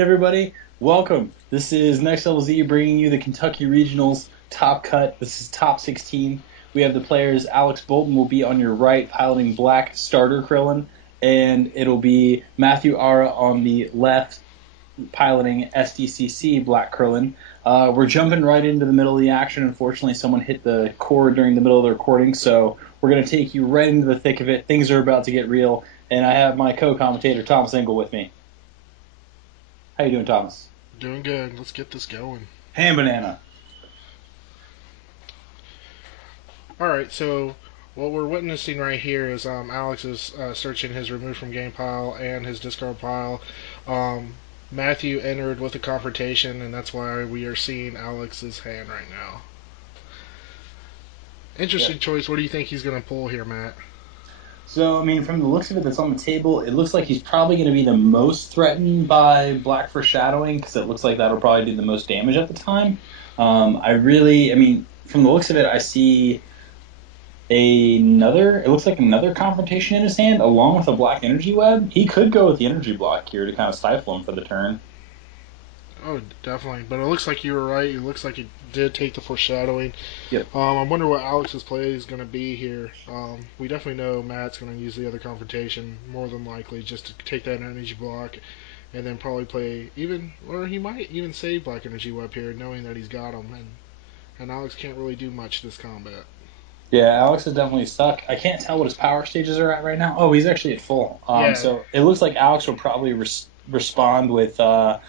everybody. Welcome. This is Next Level Z bringing you the Kentucky Regionals top cut. This is top 16. We have the players. Alex Bolton will be on your right, piloting black starter Krillin, and it'll be Matthew Ara on the left, piloting SDCC Black Krillin. We're jumping right into the middle of the action. Unfortunately, someone hit the cord during the middle of the recording, so we're going to take you right into the thick of it. Things are about to get real, and I have my co-commentator Thomas Engel with me. How you doing, Thomas? Doing good. Let's get this going. Ham banana. Alright, so what we're witnessing right here is Alex is searching his remove from game pile and his discard pile. Matthew entered with a confrontation, and that's why we are seeing Alex's hand right now. Interesting choice. What do you think he's going to pull here, Matt? So, I mean, from the looks of it that's on the table, it looks like he's probably going to be the most threatened by Black Foreshadowing, because it looks like that'll probably do the most damage at the time. From the looks of it, I see it looks like another confrontation in his hand, along with a black energy web. He could go with the energy block here to kind of stifle him for the turn. Oh, definitely. But it looks like you were right. It looks like he did take the foreshadowing. Yep. I wonder what Alex's play is going to be here. We definitely know Matt's going to use the other confrontation, more than likely, just to take that energy block, and then probably play or he might even save Black Energy Web here, knowing that he's got him, and Alex can't really do much this combat. Yeah, Alex is definitely stuck. I can't tell what his power stages are at right now. Oh, he's actually at full. Yeah. So it looks like Alex will probably respond with a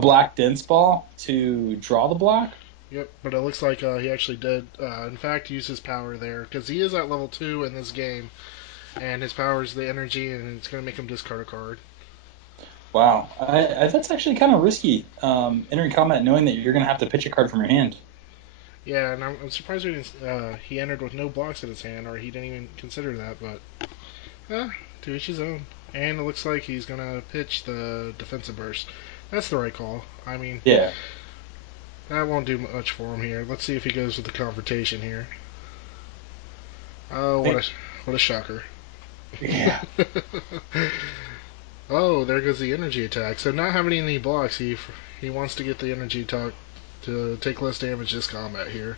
black dense ball to draw the block. Yep, but it looks like he actually did, in fact, use his power there, because he is at level 2 in this game, and his power is the energy, and it's going to make him discard a card. Wow, that's actually kind of risky, entering combat knowing that you're going to have to pitch a card from your hand. Yeah, and I'm surprised he entered with no blocks in his hand, or he didn't even consider that, but to each his own. And it looks like he's going to pitch the defensive burst. That's the right call. I mean, yeah, that won't do much for him here. Let's see if he goes with the confrontation here. Oh, what a shocker. Yeah. Oh, there goes the energy attack. So not having any blocks, he wants to get the energy attack to take less damage this combat here.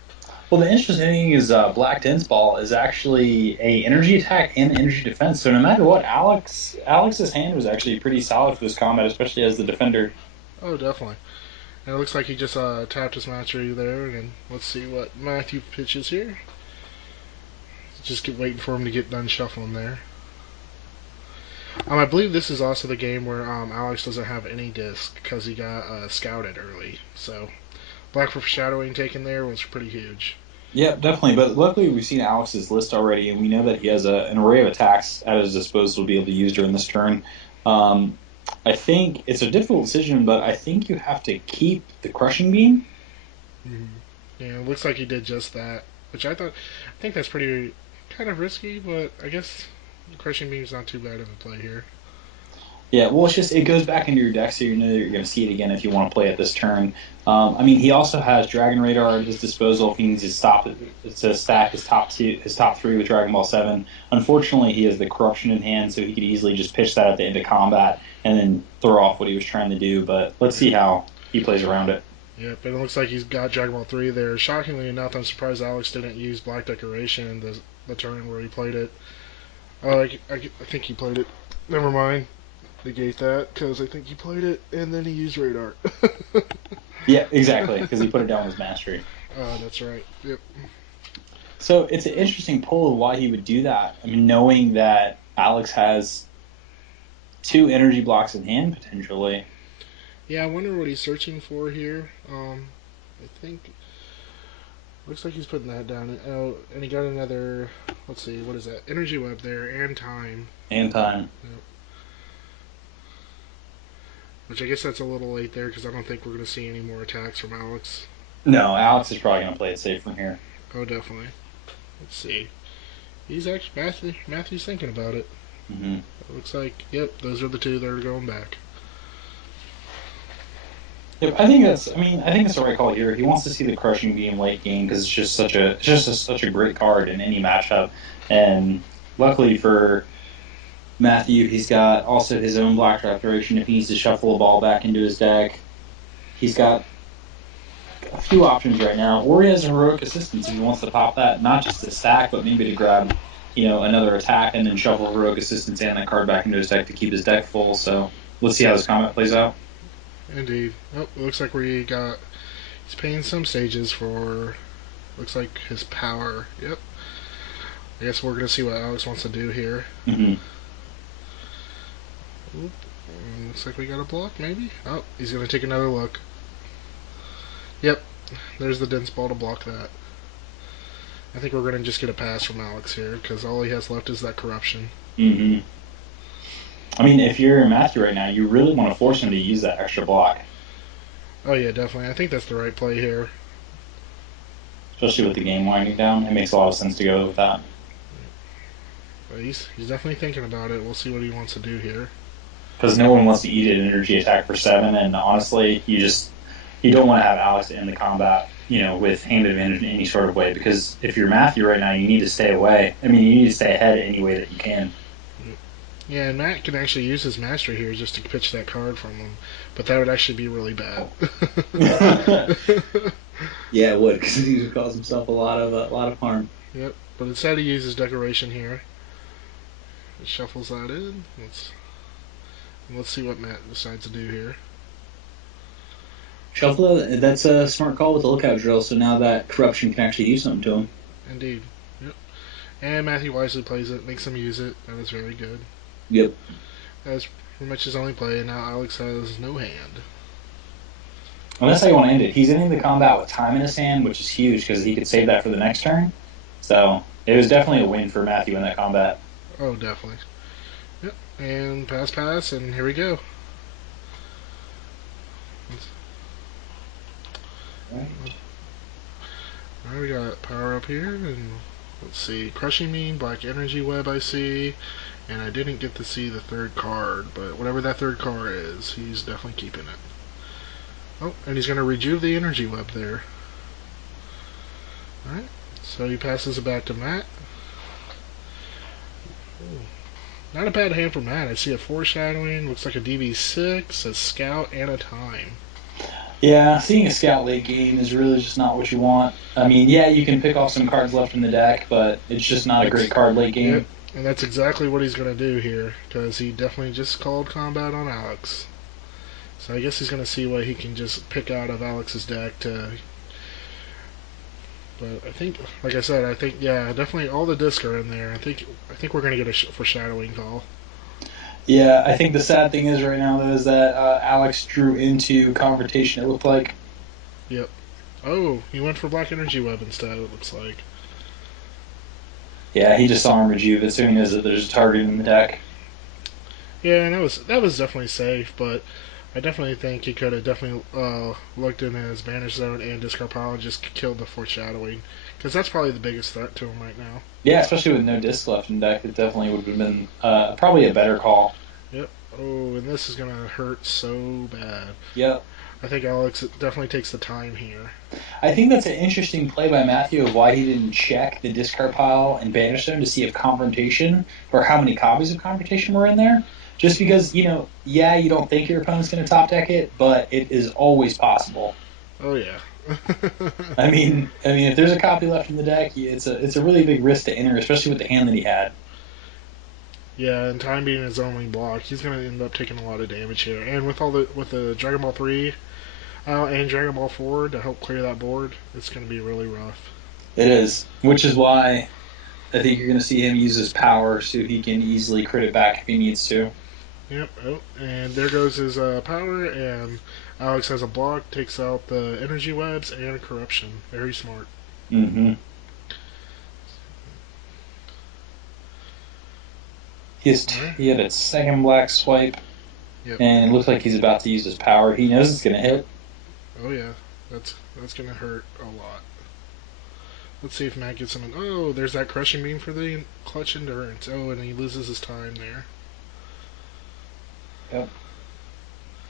Well, the interesting thing is Black Dense Ball is actually a energy attack and energy defense. So no matter what, Alex's hand was actually pretty solid for this combat, especially as the defender. Oh, definitely. And it looks like he just tapped his mastery there. And let's see what Matthew pitches here. Just waiting for him to get done shuffling there. I believe this is also the game where Alex doesn't have any disc because he got scouted early. So Black Foreshadowing taken there was pretty huge. Yeah, definitely. But luckily, we've seen Alex's list already, and we know that he has an array of attacks at his disposal to be able to use during this turn. I think it's a difficult decision, but I think you have to keep the Crushing Beam. Mm-hmm. Yeah, it looks like he did just that, which I think that's pretty kind of risky, but I guess the Crushing Beam's not too bad of a play here. Yeah, well, it goes back into your deck, so you know that you're going to see it again if you want to play it this turn. He also has Dragon Radar at his disposal if he needs to stack his top 3 with Dragon Ball 7. Unfortunately, he has the Corruption in hand, so he could easily just pitch that at the end of combat and then throw off what he was trying to do. But let's see how he plays around it. Yeah, but it looks like he's got Dragon Ball 3 there. Shockingly enough, I'm surprised Alex didn't use Black Decoration the turn where he played it. I think he played it. Never mind. Negate that, because I think he played it, and then he used Radar. Yeah, exactly, because he put it down with his mastery. That's right. Yep. So it's an interesting pull of why he would do that. I mean, knowing that Alex has 2 energy blocks in hand, potentially. Yeah, I wonder what he's searching for here. I think... Looks like he's putting that down. Oh, and he got another... Let's see, what is that? Energy Web there, and Time. And Time. Yep. Which I guess that's a little late there, because I don't think we're going to see any more attacks from Alex. No, Alex is probably going to play it safe from here. Oh, definitely. Let's see. He's actually... Matthew's thinking about it. Mm-hmm. It looks like, yep, those are the 2 that are going back. Yep, I think that's the right call here. He wants to see the Crushing Beam late game because it's just such a great card in any matchup. And luckily for Matthew, he's got also his own black declaration if he needs to shuffle a ball back into his deck. He's got a few options right now, or he has heroic assistance if he wants to pop that, not just to stack, but maybe to grab, another attack and then shuffle heroic assistance and that card back into his deck to keep his deck full. So let's see how this combat plays out. Indeed. Oh, it looks like he's paying some stages for, looks like his power. Yep. I guess we're going to see what Alex wants to do here. Mm-hmm. Oop. Looks like we got a block, maybe? Oh, he's going to take another look. Yep. There's the dense ball to block that. I think we're going to just get a pass from Alex here, because all he has left is that corruption. Mm-hmm. I mean, if you're Matthew right now, you really want to force him to use that extra block. Oh yeah, definitely. I think that's the right play here. Especially with the game winding down. It makes a lot of sense to go with that. But he's definitely thinking about it. We'll see what he wants to do here. Because no one wants to eat an energy attack for 7, and honestly, you don't want to have Alex end the combat, with hand advantage in any sort of way. Because if you're Matthew right now, you need to stay away. I mean, you need to stay ahead any way that you can. Yeah, and Matt can actually use his mastery here just to pitch that card from him, but that would actually be really bad. Yeah, it would, because he would cause himself a lot of harm. Yep, but instead he uses decoration here. It shuffles that in. Let's see what Matt decides to do here. Shuffle, that's a smart call with the lookout drill, so now that corruption can actually do something to him. Indeed. Yep. And Matthew wisely plays it, makes him use it. That is very good. Yep. That's pretty much his only play, and now Alex has no hand. Well, that's how you want to end it. He's ending the combat with time in his hand, which is huge because he could save that for the next turn. So it was definitely a win for Matthew in that combat. Oh, definitely. Yep. And pass, and here we go. Right. Alright, we got power up here, and let's see. Crushing Mean, Black Energy Web I see, and I didn't get to see the third card, but whatever that third card is, he's definitely keeping it. Oh, and he's going to rejuve the Energy Web there. Alright, so he passes it back to Matt. Ooh. Not a bad hand for Matt. I see a Foreshadowing, looks like a DB6, a Scout, and a Time. Yeah, seeing a scout late game is really just not what you want. I mean, yeah, you can pick off some cards left in the deck, but it's just not a great card late game. Yep, and that's exactly what he's going to do here, because he definitely just called combat on Alex. So I guess he's going to see what he can just pick out of Alex's deck to... But I think, like I said, yeah, definitely all the discs are in there. I think we're going to get a foreshadowing call. Yeah, I think the sad thing is right now, though, is that Alex drew into Confrontation, it looked like. Yep. Oh, he went for Black Energy Web instead, it looks like. Yeah, he just saw him rejuve as soon as there's a target in the deck. Yeah, and that was definitely safe, but I definitely think he could have definitely looked in his Banish Zone and discard pile and just killed the Foreshadowing, because that's probably the biggest threat to him right now. Yeah, especially with no disc left in deck, it definitely would have been probably a better call. Yep. Oh, and this is going to hurt so bad. Yep. I think Alex definitely takes the time here. I think that's an interesting play by Matthew of why he didn't check the discard pile and Banish Zone to see if Confrontation, or how many copies of Confrontation were in there. Just because, you don't think your opponent's going to top deck it, but it is always possible. Oh, yeah. I mean, if there's a copy left in the deck, it's a really big risk to enter, especially with the hand that he had. Yeah, and time being his only block, he's going to end up taking a lot of damage here. And with the Dragon Ball 3 and Dragon Ball 4 to help clear that board, it's going to be really rough. It is, which is why I think you're going to see him use his power so he can easily crit it back if he needs to. Yep. Oh, and there goes his power, and Alex has a block, takes out the energy webs and corruption. Very smart. Mm-hmm. He had a second black swipe, yep. And it looks like he's about to use his power. He knows it's going to hit. Oh yeah, that's going to hurt a lot. Let's see if Matt gets him in. Oh, there's that crushing beam for the clutch endurance. Oh, and he loses his time there. Yep.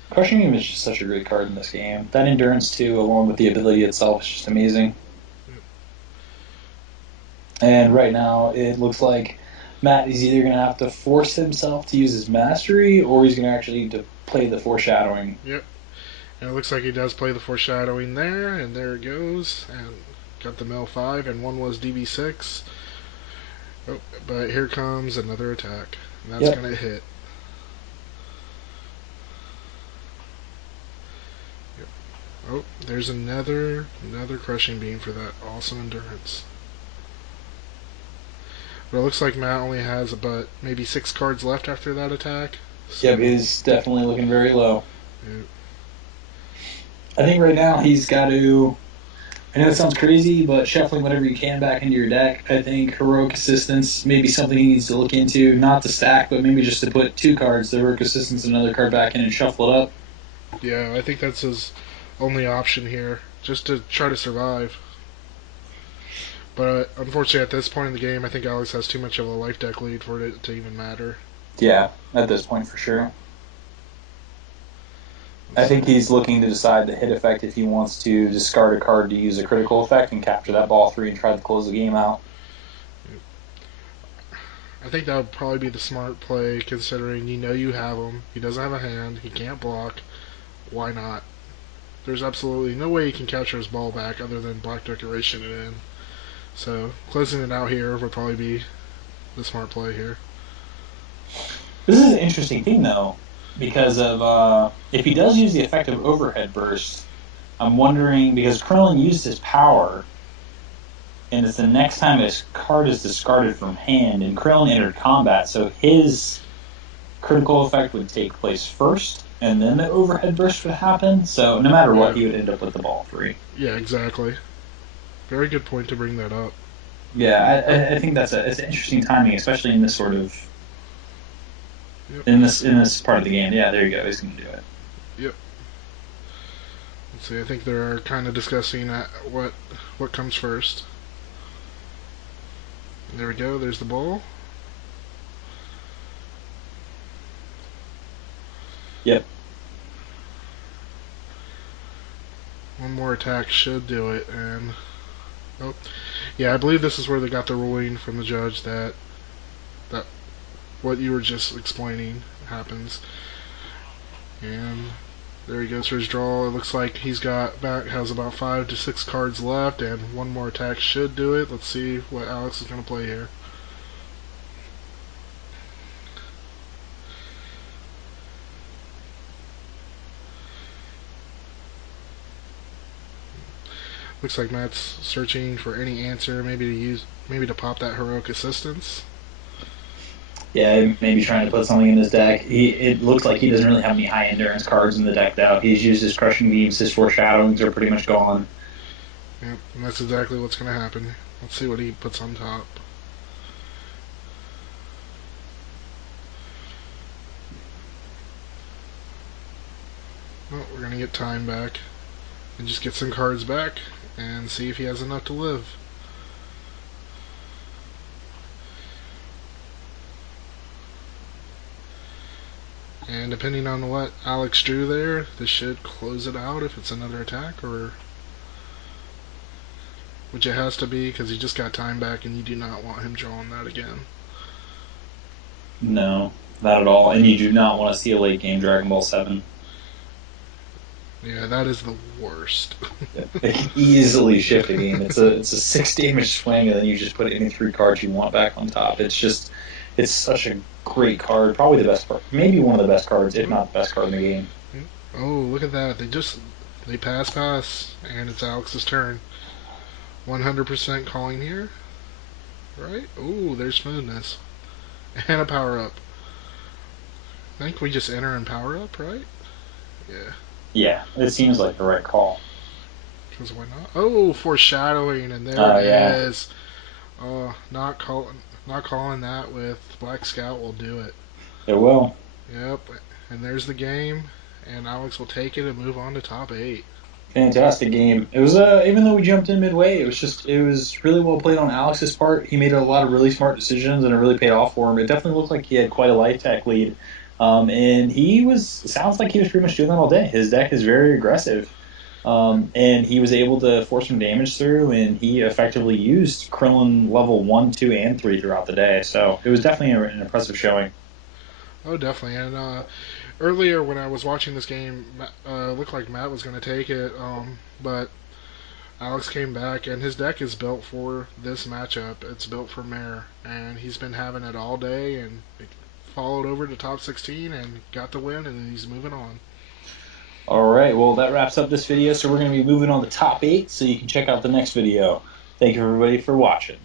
Crushing Beam is just such a great card in this game. That endurance too, along with the ability itself, is just amazing. Yep. And right now, it looks like Matt is either going to have to force himself to use his mastery, or he's going to actually need to play the foreshadowing. Yep. And it looks like he does play the foreshadowing there, and there it goes. And got the mill 5, and one was DB6. Oh, but here comes another attack. And that's Yep. going to hit. Yep. Oh, there's another crushing beam for that awesome endurance. But it looks like Matt only has about maybe 6 cards left after that attack. So, Yep, he's definitely looking very low. yeah. I think right now he's got to. I know it sounds crazy, but shuffling whatever you can back into your deck. I think Heroic Assistance may be something he needs to look into, not to stack, but maybe just to put 2 cards, the Heroic Assistance and another card back in and shuffle it up. Yeah, I think that's his only option here, just to try to survive. But unfortunately, at this point in the game, I think Alex has too much of a life deck lead for it to even matter. Yeah, at this point for sure. Let's I see. think he's looking to decide the hit effect if he wants to discard a card to use a critical effect and capture that ball 3 and try to close the game out. I think that would probably be the smart play, considering you know you have him. He doesn't have a hand. He can't block. Why not? There's absolutely no way he can capture his ball back other than black decoration it in. So closing it out here would probably be the smart play here. This is an interesting thing, though, because of if he does use the effective overhead burst, I'm wondering because Krillin used his power, and it's the next time his card is discarded from hand, and Krillin entered combat, so his critical effect would take place first, and then the overhead burst would happen. So no matter what, Yeah, he would end up with the ball 3. yeah, exactly. Very good point to bring that up. Yeah, I think it's an interesting timing, especially in this sort of Yep, in this part of the game. Yeah, there you go. He's going to do it. yep. Let's see. I think they're kind of discussing what comes first. There we go. There's the ball. Yep. One more attack should do it. And oh, yeah, I believe this is where they got the ruling from the judge that what you were just explaining happens. And there he goes for his draw. It looks like has about 5 to 6 cards left, and one more attack should do it. Let's see what Alex is going to play here. Looks like Matt's searching for any answer, maybe to pop that heroic assistance. Yeah, maybe trying to put something in his deck. It looks like he doesn't really have any high endurance cards in the deck, though. He's used his crushing beams, his foreshadowings are pretty much gone. Yep, and that's exactly what's going to happen. Let's see what he puts on top. Oh, we're going to get time back and just get some cards back and see if he has enough to live. And depending on what Alex drew there, this should close it out if it's another attack, or which it has to be because he just got time back and you do not want him drawing that again. No, not at all. And you do not want to see a late game Dragon Ball 7. Yeah, that is the worst. It can easily shift a game. It's a 6 damage swing, and then you just put any 3 cards you want back on top. It's such a great card. Probably the best card. Maybe one of the best cards, if not the best card in the game. Oh, look at that. They pass, and it's Alex's turn. 100% calling here. Right? Ooh, there's smoothness. And a power up. I think we just enter and power up, right? Yeah. Yeah, it seems like the right call. Because why not? Oh, foreshadowing, and there it Yeah, is. Oh, not calling that with Black Scout will do it. it will. Yep. And there's the game, and Alex will take it and move on to top 8. Fantastic game. It was even though we jumped in midway, it was really well played on Alex's part. He made a lot of really smart decisions, and it really paid off for him. It definitely looked like he had quite a life tech lead, and he was sounds like he was pretty much doing that all day. His deck is very aggressive. And he was able to force some damage through, and he effectively used Krillin level 1, 2, and 3 throughout the day. So it was definitely an impressive showing. Oh, definitely. And earlier when I was watching this game, it looked like Matt was going to take it, but Alex came back, and his deck is built for this matchup. It's built for Mare, and he's been having it all day, and it followed over to top 16 and got the win, and he's moving on. All right, well, that wraps up this video. So we're going to be moving on to top 8, so you can check out the next video. Thank you, everybody, for watching.